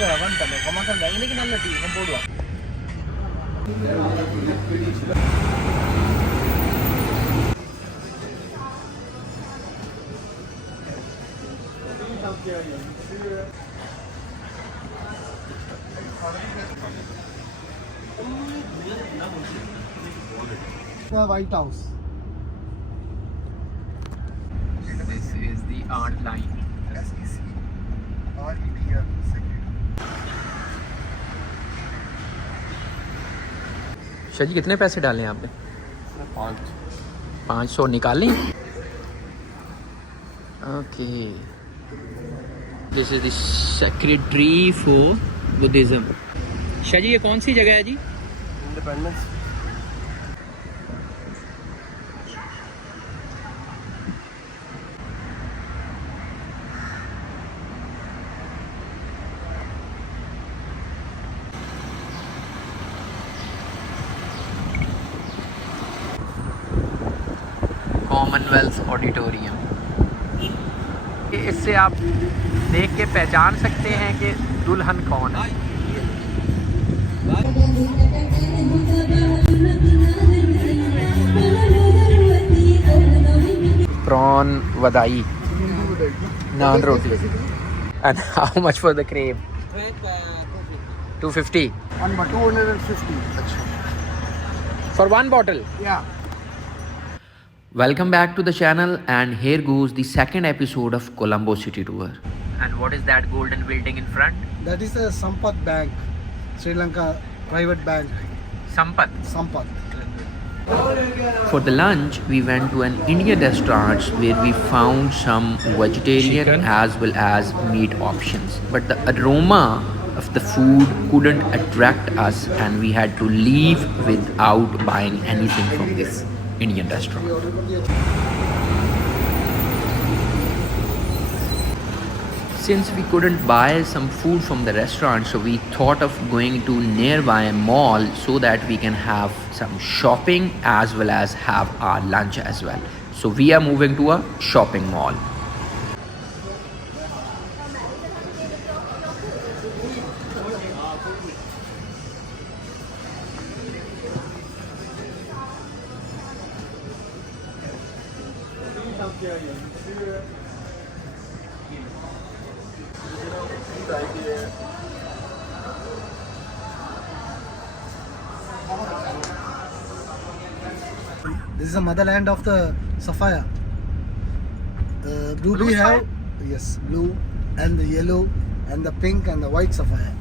வந்துட்டேன் மக்கள் இன்னைக்கு நல்ல டீ போடுவான். The White House. This is the art line. SEC. REDL. Shah ji कितने पैसे डाले हैं आपने? 500 निकाल लें. Okay. This is the secretary for Buddhism. Shah ji ये कौन सी जगह है जी? Independence. Commonwealth auditorium. इससे आप देख के पहचान सकते हैं कि दुल्हन कौन है. Prawn vadai, naan roti. And how much for the crepe? 250 One but 250. for one bottle. Yeah. Welcome back to the channel, and here goes the second episode of Colombo City Tour. And what is that golden building in front? That is a Sampath Bank, Sri Lanka private bank. Sampath. Sampath. For the lunch, we went to an Indian restaurant where we found some vegetarian chicken as well as meat options. But the aroma of the food couldn't attract us, and we had to leave without buying anything from this Indian restaurant. Since we couldn't buy some food from the restaurant, so we thought of going to nearby mall so that we can have some shopping as well as have our lunch as well. So we are moving to a shopping mall. This is the motherland of the sapphire. Blue we have, yes, blue and the yellow and the pink and the white sapphire.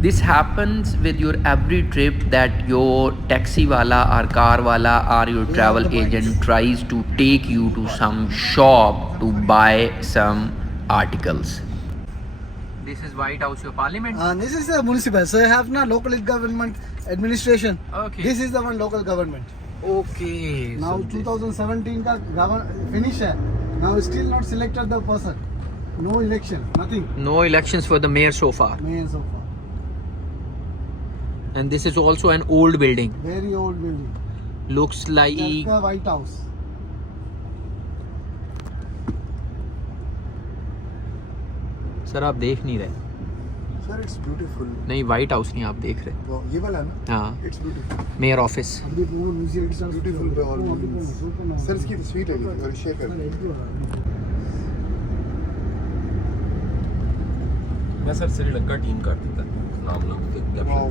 This happens with your every trip, that your taxi wala or car wala or your travel agent tries to take you to some shop to buy some articles. This is White House, your parliament. This is the municipal. So you have now local government administration. Okay. This is the one local government. Okay. Now so 2017 ka finish hai. Now still not selected the person. No election, nothing. no elections for the mayor so far. Mayor so far. And this is also an old building. Very old building. Looks like That's the White House. Sir आप देख नहीं रहे. Sir, it's beautiful. नहीं, white house नहीं आप देख रहे. Wow, ये वाला ना? हाँ, It's beautiful. Mayor office. अभी वो museum it's Beautiful by all means. Sir, इसकी तस्वीर है और शेयर कर. मैं सर श्रीलंका टीम का था नाम लोग Wow.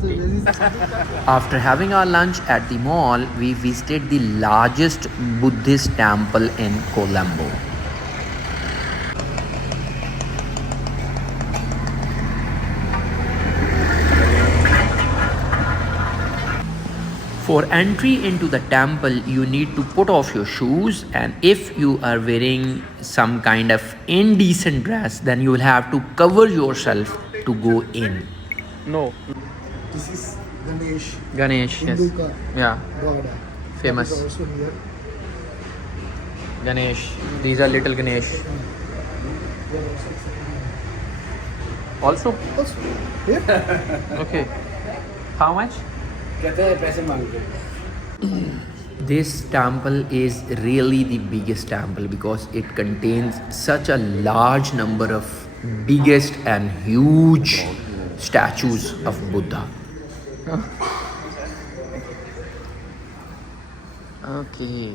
So this is After having our lunch at the mall, we visited the largest Buddhist temple in Colombo. For entry into the temple, you need to put off your shoes, and if you are wearing some kind of indecent dress, then you will have to cover yourself to go in. No. This is Ganesh. Ganesh, Hindu yes. ka Yeah, god. famous. That is also here. Ganesh. These are little Ganesh. Also? Also, here. Okay. How much? कहते हैं पैसे मांगते हैं. This temple is really the biggest temple because it contains such a large number of biggest and huge statues of Buddha. Okay.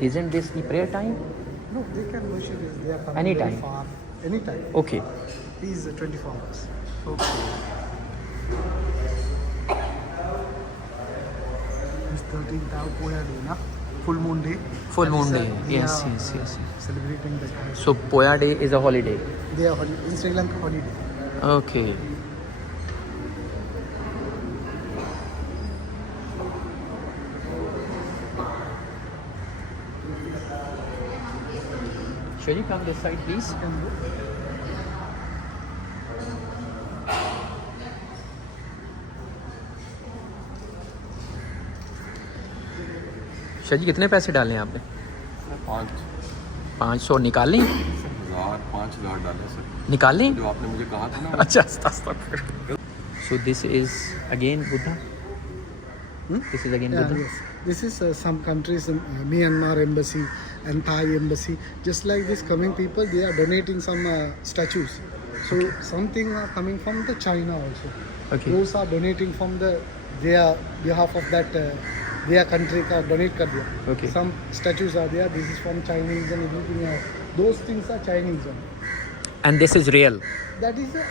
Isn't this the prayer time? No, they can worship it. They are coming Anytime. very far. Anytime. Okay. He's 24 hours. It's 13th of Poya day, na? Full moon day. Full That moon is, day. we Yes, are yes. Celebrating the So Poya day is a holiday. they are in Sri Lanka holiday. Okay. Shall you come this side, please? Shah ji कितने पैसे डाले हैं आपने? 500 निकाल लें? 5,000 डाले sir, निकाल लें? जो आपने मुझे कहा था ना। अच्छा So this is again Buddha? This is again Yeah, Buddha? yes. This is some countries, Myanmar embassy and Thai embassy. Just like this, coming people, they are donating some statues. So something are coming from the China also. Okay. Those are donating from their behalf of that their country ka donate kar diya. Okay. Some statues are there. This is from Chinese and everything else. Those things are Chinese one. And this is real? That is a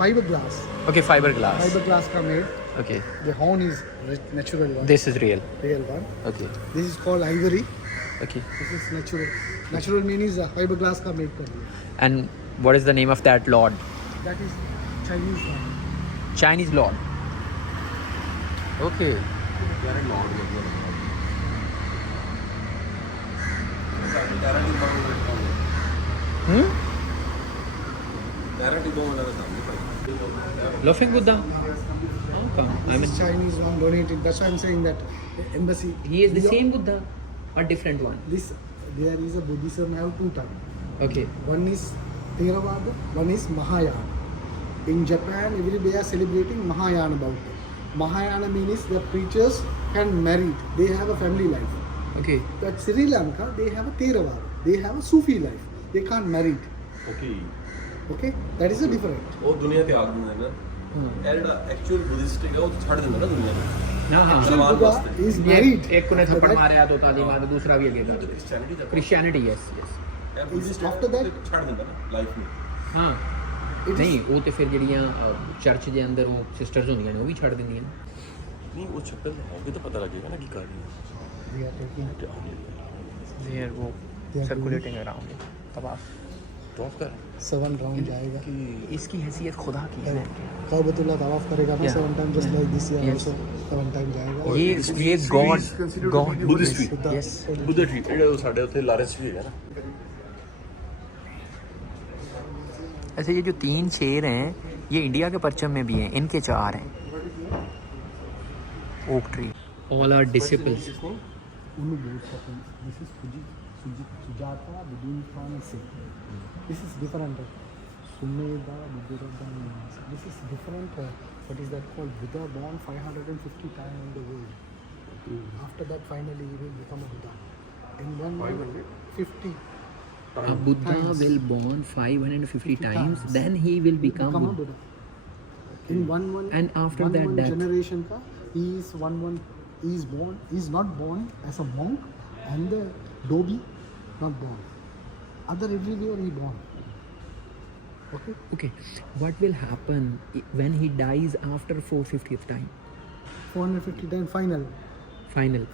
fiberglass. Okay, fiberglass. Fiberglass ka made. Okay. The horn is natural one. This is real? Real one. Okay. This is called ivory. Okay. This is natural. Natural means fiberglass का made कर दिया. And what is the name of that lord? That is Chinese one. Chinese lord. Okay. Laughing Buddha? How come? I This mean, is Chinese one donated. That's why I'm saying that the embassy. he is the same Buddha or different one? This there is a Buddhism have two types. Okay. One is Theravada, one is Mahayana. In Japan, every day are celebrating Mahayana Bauddha. Mahayana means the preachers can marry. They have a family life. Okay. But Sri Lanka, they have a Theravada. They have a Sufi life. They can't marry. Okay. Okay, that is a different. ਉਹ ਦੁਨੀਆ ਤੇ ਆਗ ਦਿੰਦੇ ਨੇ ਇਹ ਜਿਹੜਾ actual Buddhist ਹੈਗਾ ਉਹ ਛੱਡ ਦਿੰਦਾ ਨਾ ਦੁਨੀਆ ਨੂੰ हाँ हाँ सलमान Buddha वास्ते is married. एक को ने After थप्पड़ that, मारा तो ताली मार दूसरा भी अगे कर ਕ੍ਰਿਸਚੀਅਨਿਟੀ ਦਾ क्रिश्चियनिटी यस यस ਇਹ ਬੁੱਧਿਸਟ after that- ਛੱਡ ਦਿੰਦਾ ਨਾ ਲਾਈਫ ਨੂੰ हाँ it is- नहीं वो तो फिर ਜਿਹੜੀਆਂ ਚਰਚ ਦੇ ਅੰਦਰ ਉਹ ਸਿਸਟਰਸ ਹੁੰਦੀਆਂ ਨੇ ਉਹ ਵੀ ਛੱਡ ਦਿੰਦੀਆਂ ਨੇ ਨਹੀਂ ਉਹ ਛੱਡਣ ਹੋਗੇ ਤਾਂ ਪਤਾ ਲੱਗੇਗਾ ਨਾ ਕੀ ਕਰ ਰਹੀ ਹੈ they are taking देयर वो They are सर्कुलेटिंग अराउंड तवाफ टॉप कर 7 round जाएगा. इसकी हैसियत खुदा की है काबतुल्लाह तवाफ करेगा ना Yeah. 7 times just like this year Yes. also 7 times जाएगा. ये गॉड Buddhist भी Buddha- यस ਬੁੱਧ ਟ੍ਰੀ ਜਿਹੜੇ ਸਾਡੇ ਉੱਥੇ ਲਾਰੈਂਸ ਵੀ ਹੈਗਾ ਨਾ ऐसे ये जो 3 शेर हैं ये इंडिया के परचम में भी हैं इनके 4 हैं oak tree all are disciples Unu both happen. This is Sujata Vidunpan Singh. This is different. Sumeda Viduraban. This is different. What is that called? Buddha born 550 times in the world. After that, finally, he will become a Buddha. In 150 Buddha times. will born 550 times then he will become a Buddha. Buddha. In one And after that, death. generation, he is he is born. He is not born as a monk, and the Dobi not born. Other everywhere he born. Okay. Okay, what will happen when he dies after 450th time? 450 times final. Final.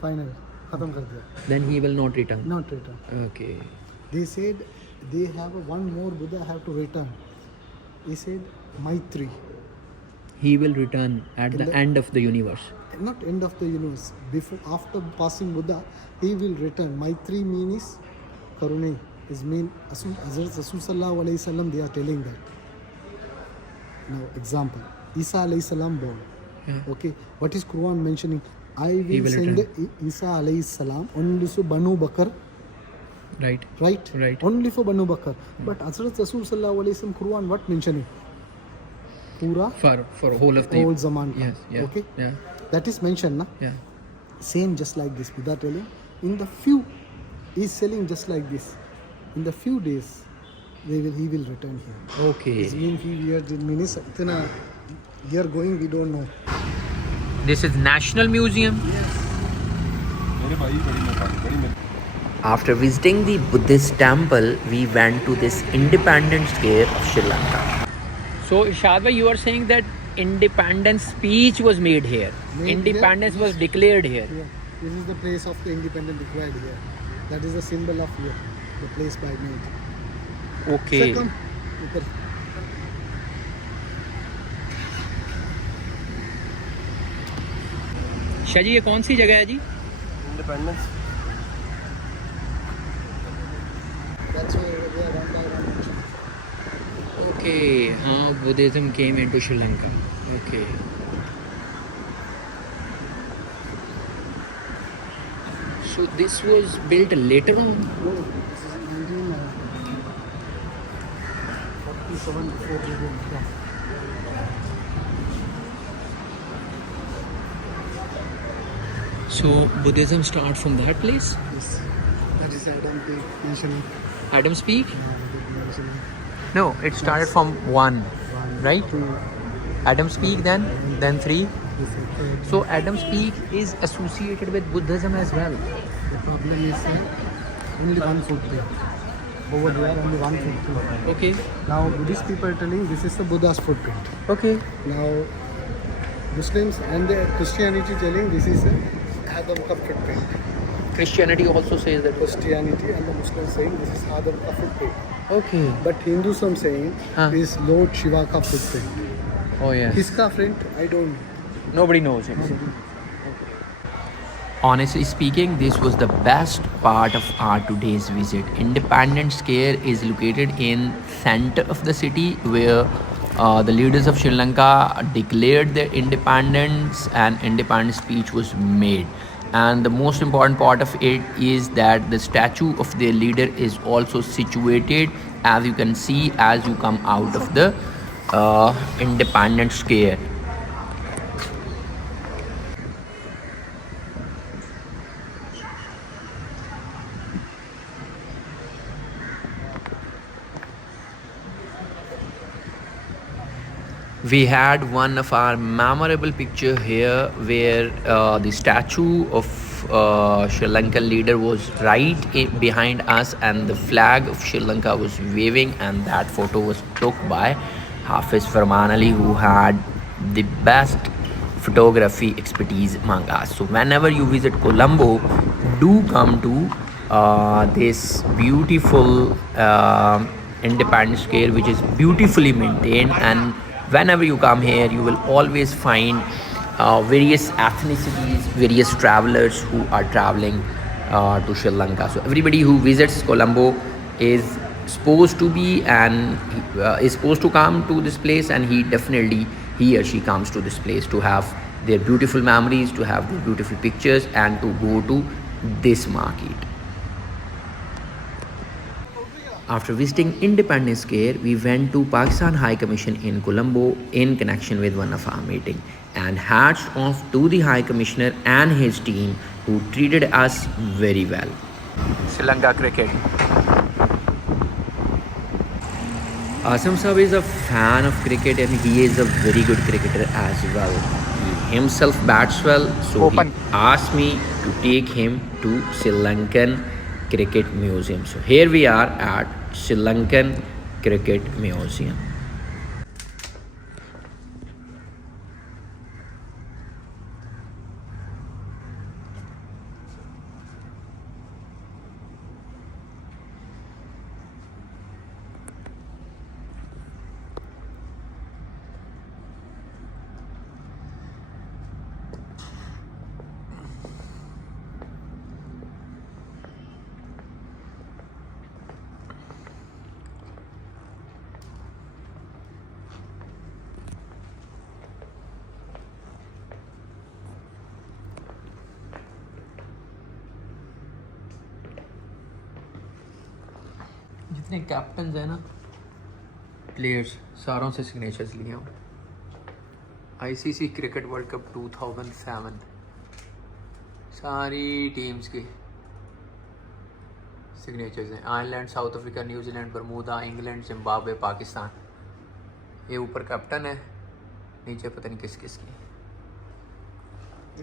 खत्म कर दिया. Then he will not return. Not return. Okay. They said they have one more Buddha have to return. He said Maitri. He will return at In the the- end of the universe. Not end of the universe. Before, after passing Buddha, he will return. Maitri means Karune. Is mean Hazrat Rasul Sallallahu Alaihi Wasallam. They are telling that. Now, example. Isa Alayhi Salam born. Yeah. Okay. What is Quran mentioning? I He will will send return. Isa Alayhi Salam only to Banu Bakr. Right. Right. Right. Only for Banu Bakr. But Hazrat Rasul Sallallahu Alaihi Wasallam Quran what mentioning? Pura For whole of the whole zaman. ka. Yes. Yeah. Okay. Yeah. That is mentioned, na? Yeah. Same just like this. Buddha telling in the few, he is selling just like this. In the few days, he will return here. Okay. It's been few years. Means इतना year going we don't know. This is National Museum. After visiting the Buddhist temple, we went to this Independence Square of Sri Lanka. So, Irshad bhai, you are saying that independence speech was made here. Independence was declared here. Yeah. This is the place of the independence declared here. That is the symbol of here, the place by made. Okay. Second, ऊपर. शाह जी, ये कौन सी जगह है जी? Independence That's why over there one by one. Okay, how Buddhism came into Sri Lanka. Okay. So this was built later on. No, this is 1947 before we did come. So Buddhism started from that place, Yes, that is Adam Peak mentioning. Adam's Peak. Mentioning. No, it started from one, right? Two, Adam's Peak, then three. this is third. So Adam's Peak is associated with Buddhism as well. The problem is only one footprint. Over there, only one footprint. Okay. Now, Buddhist people are telling this is the Buddha's footprint. Okay. Now, Muslims and the Christianity telling this is Adam ka footprint. Christianity also says that. Christianity and the Muslims saying this is Adam ka footprint. Okay. But Hinduism saying Huh. is Lord Shiva ka footprint. Oh yeah. His ka friend, I don't know. Nobody knows him. Honestly speaking, this was the best part of our today's visit. Independence Square is located in center of the city where the leaders of Sri Lanka declared their independence and independence speech was made. And the most important part of it is that the statue of their leader is also situated, as you can see, as you come out of the Independence Square. We had one of our memorable picture here where the statue of Sri Lankan leader was right behind us and the flag of Sri Lanka was waving, and that photo was took by Hafiz Farman Ali, who had the best photography expertise among us. So whenever you visit Colombo, do come to this beautiful Independence Square, which is beautifully maintained, and whenever you come here you will always find various ethnicities, various travelers who are traveling to Sri Lanka. So everybody who visits Colombo is supposed to be and is supposed to come to this place, and he or she comes to this place to have their beautiful memories, to have their beautiful pictures, and to go to this market. After visiting Independence Square, we went to Pakistan High Commission in Colombo in connection with one of our meeting. And hats off to the High Commissioner and his team who treated us very well. Sri Lanka cricket. Asam Saab is a fan of cricket and he is a very good cricketer as well. He himself bats well, so he asked me to take him to Sri Lankan Cricket Museum. So here we are at Sri Lankan Cricket Museum. जितने captain हैं ना players सारों से signatures लिए हूँ. ICC cricket world cup 2007 सारी teams के signatures हैं। Ireland, south Africa, New Zealand, Bermuda, England, Zimbabwe, Pakistan. ये ऊपर कैप्टन है, नीचे पता नहीं किस किस की।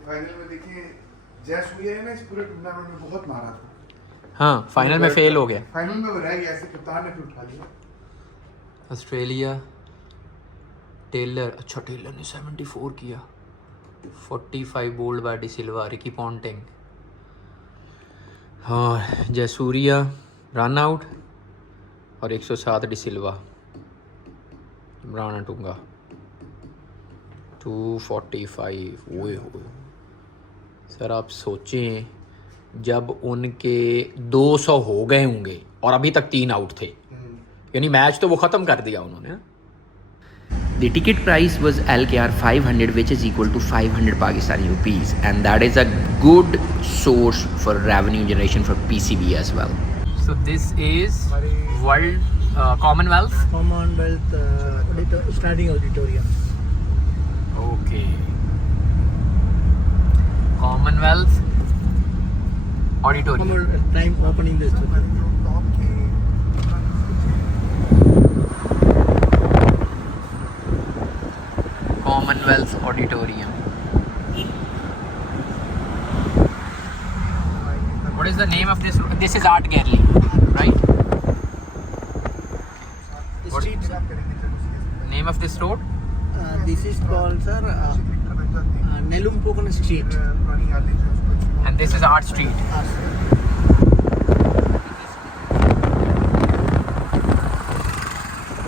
फाइनल में देखिए जयसूर्या ने इस पूरे टूर्नामेंट में बहुत मारा था। हाँ, फाइनल में फेल हो गया। फाइनल में वो रह गया, ऐसे कप्तान ने फिर उठा लिया। ऑस्ट्रेलिया, टेलर, अच्छा टेलर ने 74 किया। 45 bowled by de Silva, Ricky Ponting. हाँ, जयसूर्या रन आउट और 107 डिसिल्वा। इमरान अटूंगा 245। ओए होए सर, आप सोचें जब उनके 200 हो गए होंगे और अभी तक 3 आउट थे, यानी मैच तो वो ख़त्म कर दिया उन्होंने। The ticket price was LKR 500, which is equal to 500 Pakistani rupees, and that is a good source for revenue generation for PCB as well. So this is World Commonwealth. Commonwealth starting auditorium. Okay. Commonwealth Auditorium. Commonwealth time opening this. Commonwealth Auditorium. What is the name of this? This is Art Gallery, right? What name of this road? This is called, sir, Nelumpokana Street. And this is Art Street.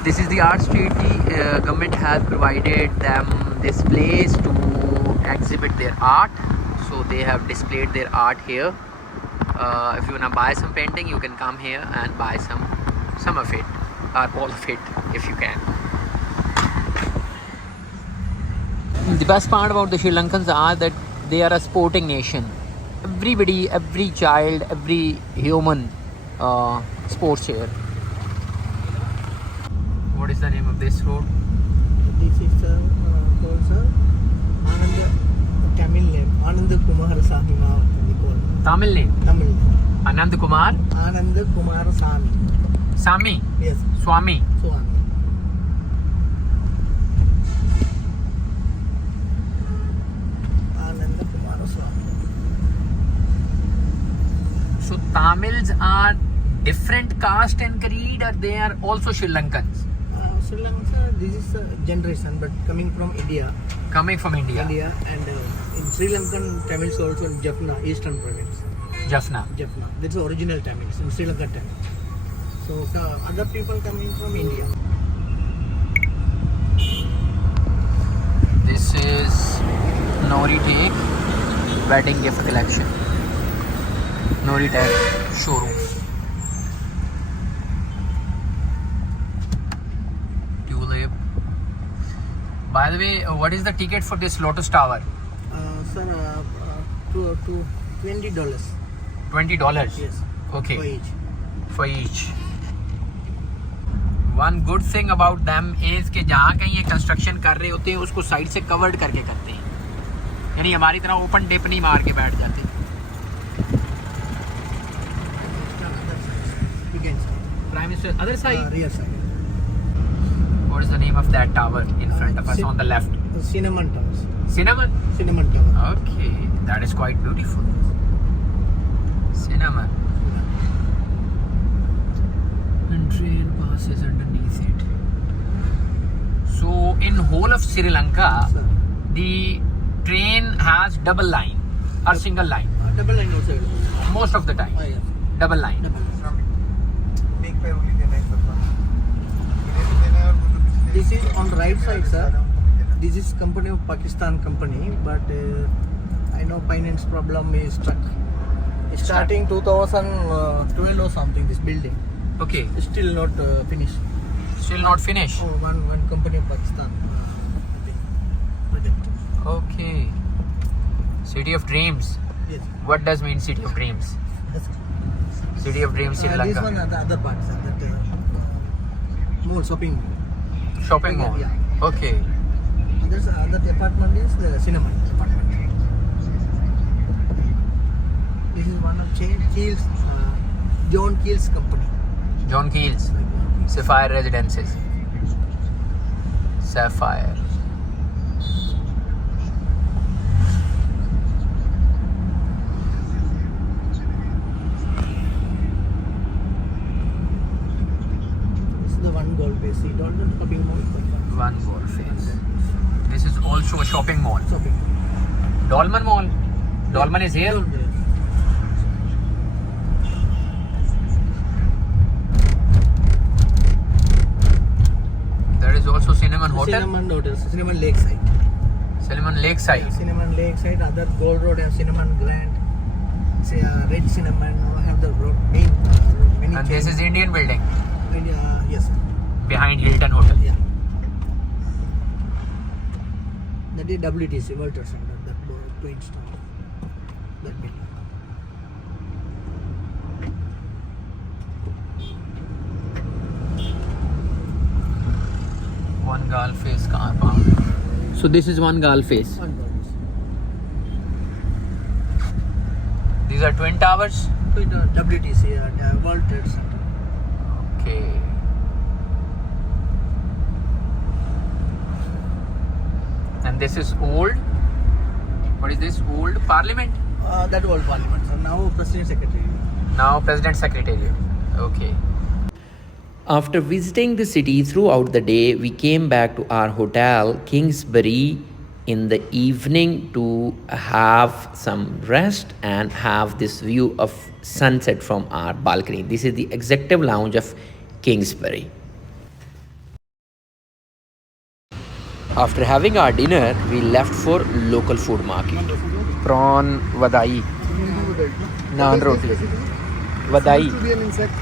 This is the Art Street. The government has provided them this place to exhibit their art. So they have displayed their art here. If you wanna buy some painting, you can come here and buy some of it, or all of it, if you can. The best part about the Sri Lankans are that they are a sporting nation. Everybody, every child, every human sports here. What is the name of this road? This is called, sir, Anand, Tamil name, Anand Kumar Sami. Tamil name? Tamil name. Anand Kumar? Anand Kumar Sami. Sami? Yes. Swami? Swami. Anand Kumar Swami. So Tamils are different caste and creed, or they are also Sri Lankans? Sri Lanka, this is a generation, but coming from India. Coming from India? India, and in Sri Lankan Tamils also in Jaffna, Eastern Province. Jaffna? Jaffna. That's the original Tamils in Sri Lanka Tamil. So other people coming from India. This is Nori Take wedding gift collection. Nori Take showroom. Tulip. By the way, what is the ticket for this Lotus Tower? Sir, to $20. $20? Yes. Okay. For each. For each. One good thing about them is कि जहाँ कहीं ये construction कर रहे होते हैं उसको side से कवर्ड करके करते हैं, यानी हमारी तरह ओपन टिप नहीं मार के बैठ जाते. Prime Minister, other side? Rear side. What is the name of that tower in front of us on the left? Cinnamon Towers. Cinnamon? Cinnamon Tower. Okay, that is quite beautiful. Cinnamon. And train passes underneath it. So in whole of Sri Lanka, Sir. the train has double line or single line Double line outside. most of the time. Yes. Double line. Double line. This is on the right side, sir. This is company of Pakistan company, but I know finance problem is stuck. Starting 2012 or something, this building Okay, still not finished. still not finished. Oh, one company of Pakistan I think, project. Okay. City of Dreams. Yes. What does mean City of Dreams? City of Dreams, Sri This Lanka. one are the other part, sir. That mall shopping mall. Shopping mall. Yeah. Okay. This other apartment is the cinema apartment. This is one of Chil's John Keel's company. John Keel's. Sapphire Residences. Sapphire. This is the one gold base. See, Dolmen shopping mall. One Golf Face. This is also a shopping mall. Shopping. Dolman Mall. Dolman is here. There is also Cinnamon Hotel. Cinnamon Hotel. Cinnamon Lakeside. Cinnamon Lakeside. Cinnamon Lakeside. Other Gold Road have Cinnamon Grand. Say Red Cinnamon. Have the road main. Many And this is Indian building yes. behind Hilton Hotel. Yeah. That is WTC World Trade Center. That twin star. That building. One Golf Face car park. So this is One Golf Face. One gold base. These are twin towers. WTC World Trade Center. Okay. And this is old. What is this? Old Parliament. That old parliament. So now President Secretary. Now President Secretariat. Okay. After visiting the city throughout the day, we came back to our hotel, Kingsbury, in the evening to have some rest and have this view of sunset from our balcony. This is the executive lounge of Kingsbury. After having our dinner, we left for local food market. Prawn vadai, naan roti, vadai. To be an insect.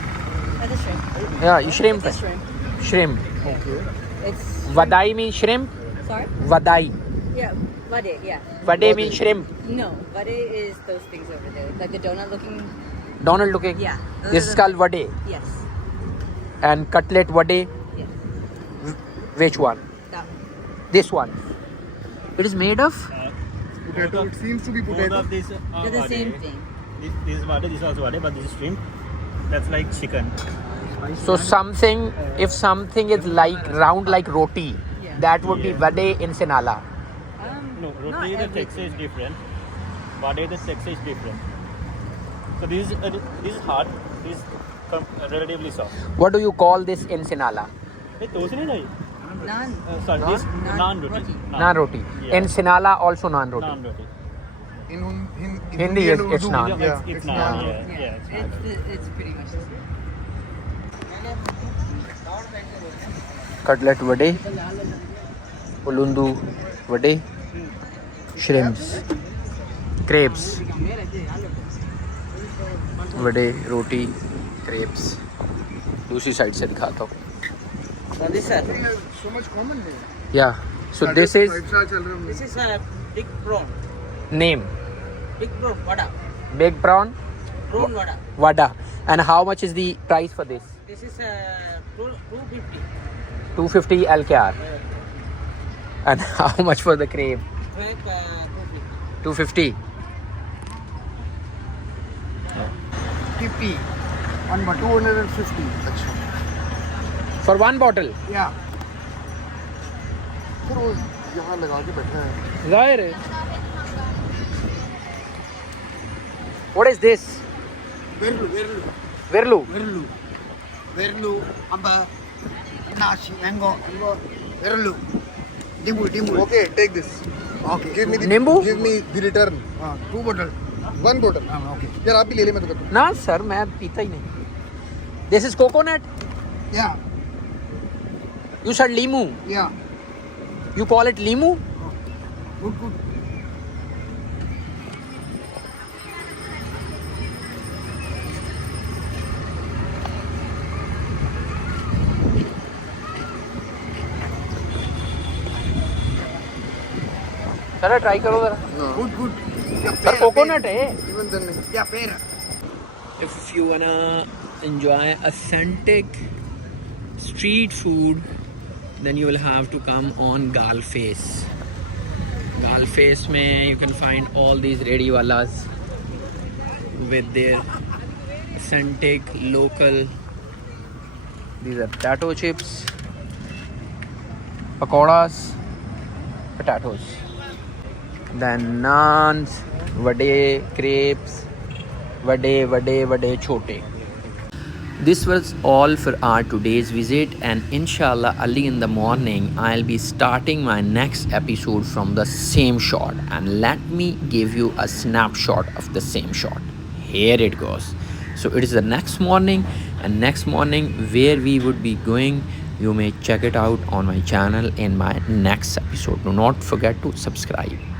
The shrimp. Yeah, shrimp. The shrimp. Shrimp. Okay. It's Vadai means shrimp. sorry. Vadai. Yeah, vade. Yeah. Vade means shrimp. No, vade is those things over there, like the donut looking. Donald looking. Yeah. This is called vade. Yes. And cutlet vade. Yes. Which one? That one. This one. It is made of. Potato. It seems to be Both potato. of these They're the same thing. This is vade, this is also vade, but this is shrimp. That's like chicken. So something, if something is like round like roti, Yeah. that would be vade in Sinhala. No, not roti the everything. texture is different. Vade the texture is different. So this is hard. This is relatively soft. What do you call this in Sinhala? Hey, toast nahi nahi. Naan. Sorry, Naan? this Naan naan roti. roti. Naan roti. Yeah. In Sinhala also naan roti. Naan roti. In Hindi is- and it's Urdu, naan. Yeah, It's naan. naan. Yeah. Yeah. It's naan. It's pretty much the same. Cutlet vade, ulundu vade, shrimps, crepes, vade, roti, crepes. दूसरी side से दिखाता हूँ. So much common name. Yeah. So this is Five-star चल रहा है. This is a big prawn. name. Big prawn vada. Big prawn Prawn vada. vada. And how much is the price for this? This is 250. 250 LKR. And how much for the crepe? 250. 50. One bottle. 250. अच्छा. For one bottle. Yeah. फिर वो यहाँ लगा के बैठे हैं. जाहिर है. What is this? Virlu. Verlu, amba, nasi, mango, verlu, dimbu. Okay, take this. Okay. Give me the. Nimbu? Give me the return. 2 bottle. One bottle. Okay. यार आप भी ले ले मैं तो करता हूँ. ना सर मैं पीता ही नहीं. This is coconut. Yeah. You said limu. Yeah. You call it limu? Good. चलो ट्राई करो जरा. Good. पर कोकोनट है. Even then नहीं. Yeah, pear. If you wanna enjoy authentic street food, then you will have to come on Gal Face. Gal Face mein you can find all these ready walas with their authentic local. These are potato chips, pakoras, potatoes. Then naans, vade, crepes, vade chote. This was all for our today's visit, and inshallah early in the morning I'll be starting my next episode from the same shot, and let me give you a snapshot of the same shot. Here it goes. So it is the next morning, and next morning where we would be going, you may check it out on my channel in my next episode. Do not forget to subscribe.